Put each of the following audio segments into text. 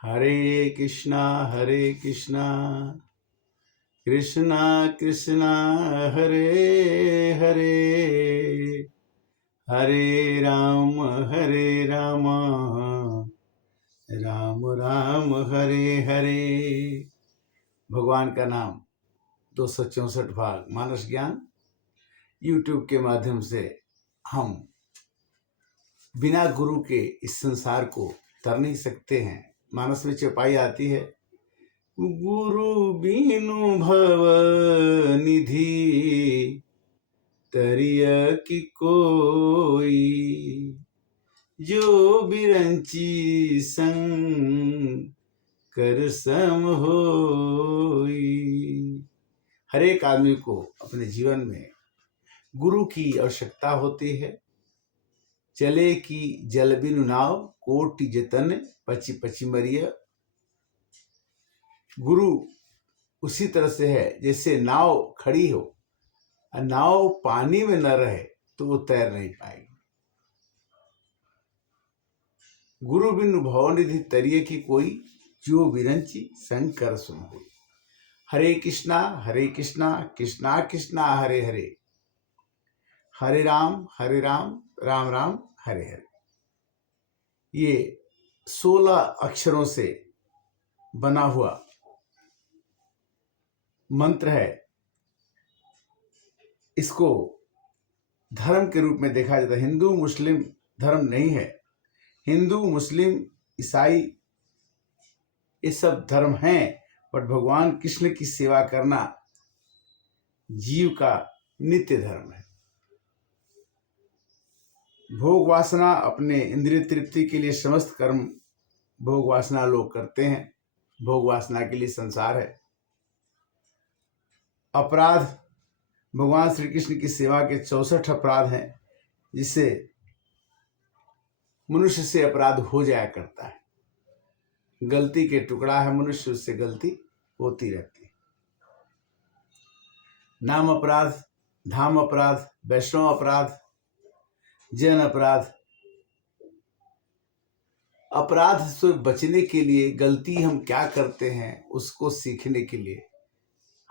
हरे कृष्णा कृष्णा कृष्णा हरे हरे हरे राम राम राम हरे हरे। भगवान का नाम 264 भाग मानस ज्ञान यूट्यूब के माध्यम से हम बिना गुरु के इस संसार को तर नहीं सकते हैं। मानस में चौपाई आती है, गुरु बिनु भव निधि तरिय की कोई, जो बिरंची संग कर सम होई। हर एक आदमी को अपने जीवन में गुरु की आवश्यकता होती है। चले की जल बिनु नाव कोटि जतन पची पची मरिया। गुरु उसी तरह से है जैसे नाव खड़ी हो और नाव पानी में न रहे तो वो तैर नहीं पाएगी। गुरु बिनु भवनिधि तरिए की कोई, जो बिरंची संग कर सुन हो। हरे कृष्णा कृष्णा कृष्णा हरे हरे, हरे राम राम राम हरे हरे। ये 16 अक्षरों से बना हुआ मंत्र है। इसको धर्म के रूप में देखा जाता है। हिंदू मुस्लिम धर्म नहीं है। हिंदू मुस्लिम ईसाई ये सब धर्म हैं, पर भगवान कृष्ण की सेवा करना जीव का नित्य धर्म है। भोग वासना अपने इंद्रिय तृप्ति के लिए समस्त कर्म भोग वासना लोग करते हैं। भोग वासना के लिए संसार है। अपराध भगवान श्री कृष्ण की सेवा के 64 अपराध हैं, जिससे मनुष्य से अपराध हो जाया करता है। गलती के टुकड़ा है मनुष्य, उससे गलती होती रहती है। नाम अपराध, धाम अपराध, वैष्णव अपराध, जन अपराध। अपराध से बचने के लिए गलती हम क्या करते हैं उसको सीखने के लिए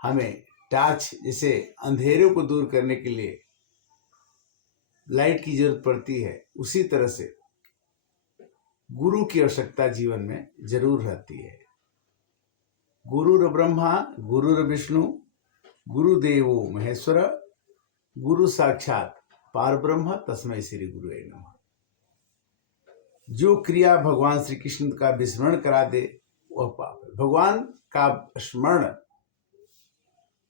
हमें टार्च, जैसे अंधेरे को दूर करने के लिए लाइट की जरूरत पड़ती है, उसी तरह से गुरु की आवश्यकता जीवन में जरूर रहती है। गुरुर ब्रह्मा गुरुर विष्णु गुरुदेवो महेश्वर, गुरु साक्षात पारब्रह्म तस्मै श्री गुरुवे नमः। जो क्रिया भगवान श्री कृष्ण का विस्मरण करा दे वह पाप है। भगवान का स्मरण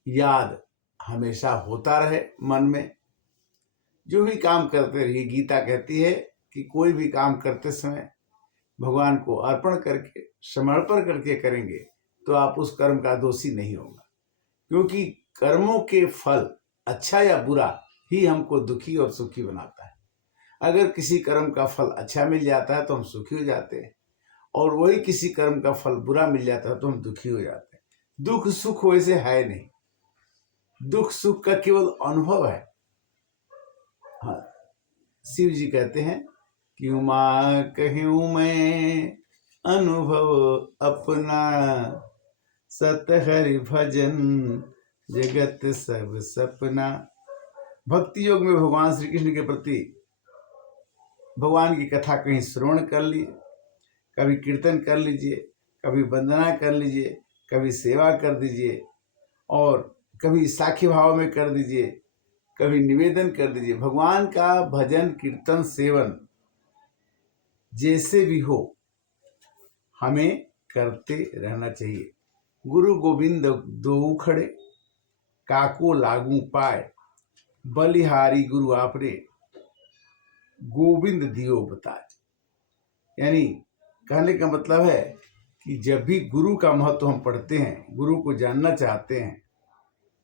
याद हमेशा होता रहे मन में। जो भी काम करते रहिए, गीता कहती है कि कोई भी काम करते समय भगवान को अर्पण करके समर्पण करके करेंगे तो आप उस कर्म का दोषी नहीं होगा, क्योंकि कर्मों के फल अच्छा या बुरा ही हमको दुखी और सुखी बनाता है। अगर किसी कर्म का फल अच्छा मिल जाता है तो हम सुखी हो जाते हैं, और वही किसी कर्म का फल बुरा मिल जाता है तो हम दुखी हो जाते हैं। दुख सुख वैसे है नहीं, दुख सुख का केवल अनुभव है। हाँ, शिव जी कहते हैं कि उमा कहूँ मैं अनुभव अपना, सत हरि भजन जगत सब सपना। भक्ति योग में भगवान श्री कृष्ण के प्रति भगवान की कथा कहीं श्रवण कर ली, कभी कीर्तन कर लीजिए, कभी वंदना कर लीजिए, कभी सेवा कर दीजिए, और कभी साखी भाव में कर दीजिए, कभी निवेदन कर दीजिए। भगवान का भजन कीर्तन सेवन जैसे भी हो हमें करते रहना चाहिए। गुरु गोविंद दो खड़े, काको लागू पाए, बलिहारी गुरु आपरे, गोविंद दियो बताए। यानी कहने का मतलब है कि जब भी गुरु का महत्व हम पढ़ते हैं, गुरु को जानना चाहते हैं,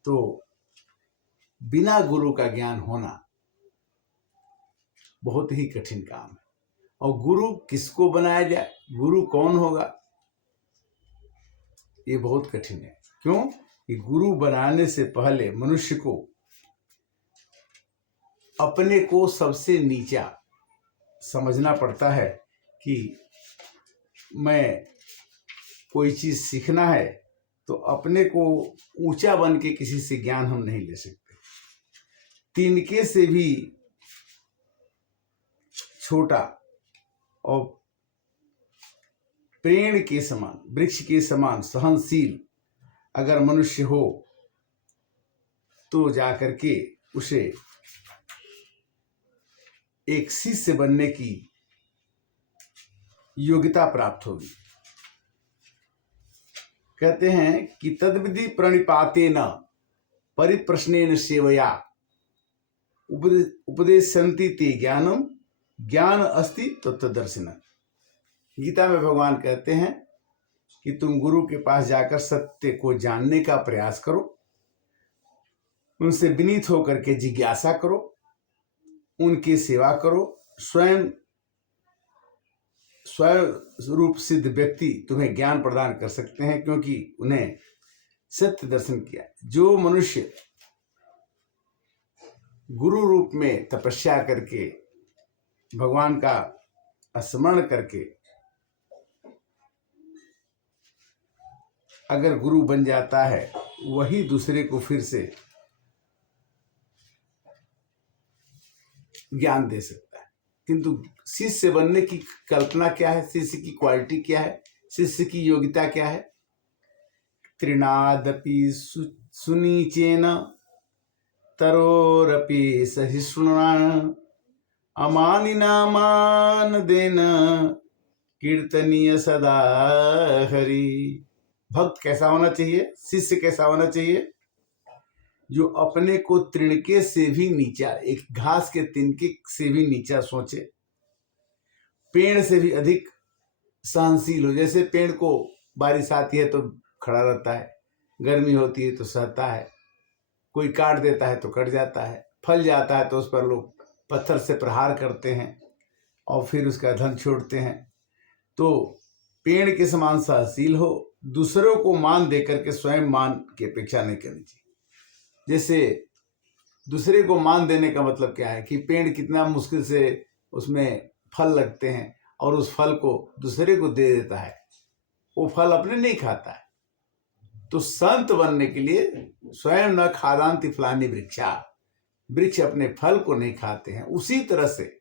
तो बिना गुरु का ज्ञान होना बहुत ही कठिन काम है। और गुरु किसको बनाया जाए, गुरु कौन होगा, ये बहुत कठिन है। क्यों? कि गुरु बनाने से पहले मनुष्य को अपने को सबसे नीचा समझना पड़ता है कि मैं कोई चीज सीखना है तो अपने को ऊंचा बन के किसी से ज्ञान हम नहीं ले सकते। तिनके से भी छोटा और पेड़ के समान, वृक्ष के समान सहनशील अगर मनुष्य हो तो जाकर के उसे एक शिष्य बनने की योग्यता प्राप्त होगी। कहते हैं कि तद्विधि प्रणिपातेन परिप्रश्नेन सेवया उपदेशन्ति ते ज्ञानम ज्ञान अस्ति तत्वदर्शिन। गीता में भगवान कहते हैं कि तुम गुरु के पास जाकर सत्य को जानने का प्रयास करो, उनसे विनीत होकर के जिज्ञासा करो, उनकी सेवा करो। स्वयं रूप सिद्ध व्यक्ति तुम्हें ज्ञान प्रदान कर सकते हैं, क्योंकि उन्हें सत्य दर्शन किया। जो मनुष्य गुरु रूप में तपस्या करके भगवान का स्मरण करके अगर गुरु बन जाता है, वही दूसरे को फिर से ज्ञान दे सकता है। किंतु शिष्य बनने की कल्पना क्या है, शिष्य की क्वालिटी क्या है, शिष्य की योग्यता क्या है? त्रिनादपि सुनीचेन तरोरपि सहिष्णुना अमानिना मान देन कीर्तनीय सदा हरि। भक्त कैसा होना चाहिए, शिष्य कैसा होना चाहिए? जो अपने को तृणके से भी नीचा, एक घास के तिनके से भी नीचा सोचे, पेड़ से भी अधिक सहनशील हो। जैसे पेड़ को बारिश आती है तो खड़ा रहता है, गर्मी होती है तो सहता है, कोई काट देता है तो कट जाता है, फल जाता है तो उस पर लोग पत्थर से प्रहार करते हैं और फिर उसका धन छोड़ते हैं। तो पेड़ के समान सहनशील हो, दूसरों को मान देकर के स्वयं मान की अपेक्षा नहीं करनी चाहिए। जैसे दूसरे को मान देने का मतलब क्या है कि पेड़ कितना मुश्किल से उसमें फल लगते हैं और उस फल को दूसरे को दे देता है, वो फल अपने नहीं खाता है। तो संत बनने के लिए स्वयं न खादांति फलानी वृक्षा, वृक्ष अपने फल को नहीं खाते हैं। उसी तरह से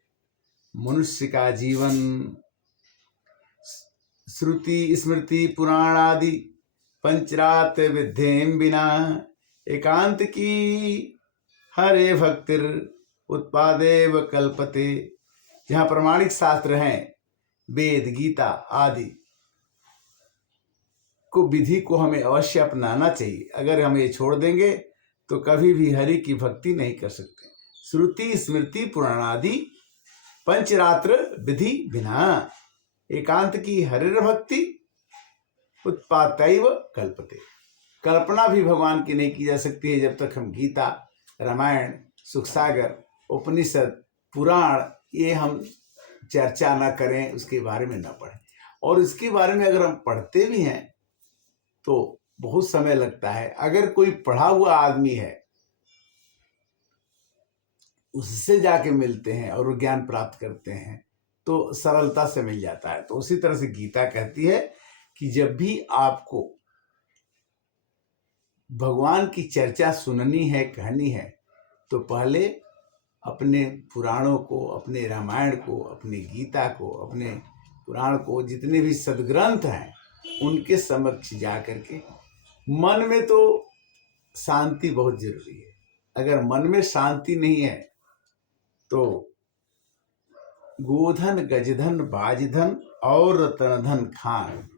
मनुष्य का जीवन श्रुति स्मृति पुराण आदि पंचरात विद्धेम बिना एकांत की हरे भक्तिर उत्पादेव कल्पते। जहाँ प्रमाणिक शास्त्र हैं, वेद गीता आदि को विधि को हमें अवश्य अपनाना चाहिए। अगर हम ये छोड़ देंगे तो कभी भी हरि की भक्ति नहीं कर सकते। श्रुति स्मृति पुराण आदि पंचरात्र विधि बिना एकांत की हरिर भक्ति उत्पातैव कल्पते। कल्पना भी भगवान की नहीं की जा सकती है जब तक हम गीता, रामायण, सुखसागर, उपनिषद, पुराण ये हम चर्चा ना करें, उसके बारे में ना पढ़ें। और इसके बारे में अगर हम पढ़ते भी हैं तो बहुत समय लगता है। अगर कोई पढ़ा हुआ आदमी है, उससे जाके मिलते हैं और ज्ञान प्राप्त करते हैं तो सरलता से मिल जाता है। तो उसी तरह से गीता कहती है कि जब भी आपको भगवान की चर्चा सुननी है, कहनी है, तो पहले अपने पुराणों को, अपने रामायण को, अपनी गीता को, अपने पुराण को, जितने भी सदग्रंथ हैं उनके समक्ष जा करके मन में तो शांति बहुत जरूरी है। अगर मन में शांति नहीं है तो गोधन गजधन बाजधन और रतन धन खान,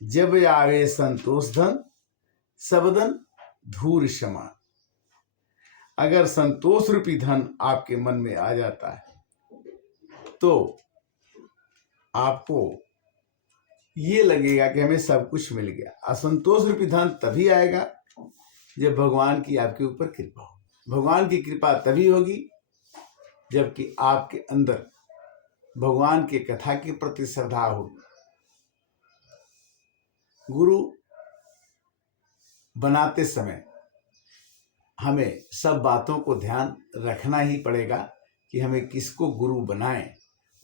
जब आवे संतोष धन सबदन धूर समान। अगर संतोष रूपी धन आपके मन में आ जाता है तो आपको ये लगेगा कि हमें सब कुछ मिल गया। असंतोष रूपी धन तभी आएगा जब भगवान की आपके ऊपर कृपा हो। भगवान की कृपा तभी होगी जबकि आपके अंदर भगवान की कथा के प्रति श्रद्धा होगी। गुरु बनाते समय हमें सब बातों को ध्यान रखना ही पड़ेगा कि हमें किसको गुरु बनाएं।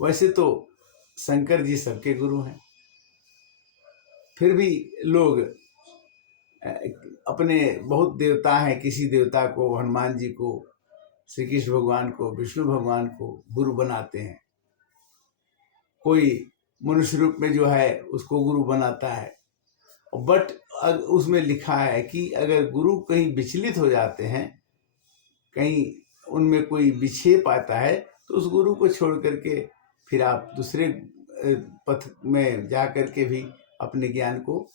वैसे तो शंकर जी सबके गुरु हैं, फिर भी लोग अपने बहुत देवता हैं, किसी देवता को, हनुमान जी को, श्री कृष्ण भगवान को, विष्णु भगवान को गुरु बनाते हैं। कोई मनुष्य रूप में जो है उसको गुरु बनाता है। बट उसमें लिखा है कि अगर गुरु कहीं विचलित हो जाते हैं, कहीं उनमें कोई विक्षेप आता है, तो उस गुरु को छोड़ करके फिर आप दूसरे पथ में जा करके भी अपने ज्ञान को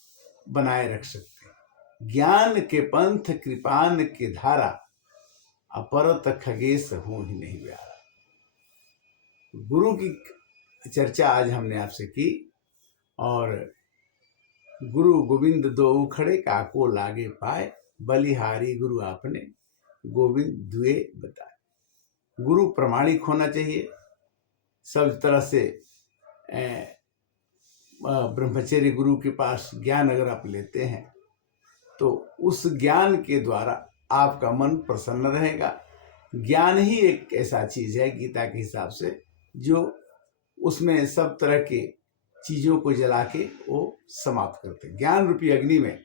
बनाए रख सकते हैं। ज्ञान के पंथ कृपान के धारा, अपरत खगेश हूं ही नहीं प्यारा। गुरु की चर्चा आज हमने आपसे की, और गुरु गोविंद दो खड़े काको लागे पाए, बलिहारी गुरु आपने गोविंद दुए बताए। गुरु प्रमाणिक होना चाहिए, सब तरह से ब्रह्मचर्य गुरु के पास ज्ञान अगर आप लेते हैं तो उस ज्ञान के द्वारा आपका मन प्रसन्न रहेगा। ज्ञान ही एक ऐसा चीज है गीता के हिसाब से जो उसमें सब तरह के चीजों को जला के वो समाप्त करते हैं। ज्ञान रूपी अग्नि में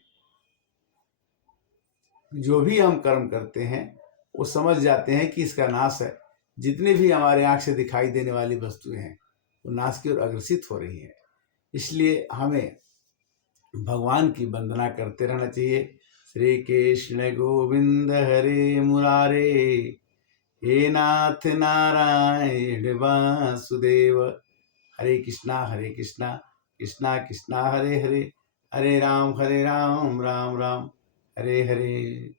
जो भी हम कर्म करते हैं वो समझ जाते हैं कि इसका नाश है। जितने भी हमारे आंख से दिखाई देने वाली वस्तुएं हैं वो नाश की ओर अग्रसित हो रही हैं। इसलिए हमें भगवान की वंदना करते रहना चाहिए। श्री कृष्ण गोविंद हरे मुरारे, हे नाथ नारायण वासुदेव। हरे कृष्णा कृष्णा कृष्णा हरे हरे, हरे राम राम राम हरे हरे।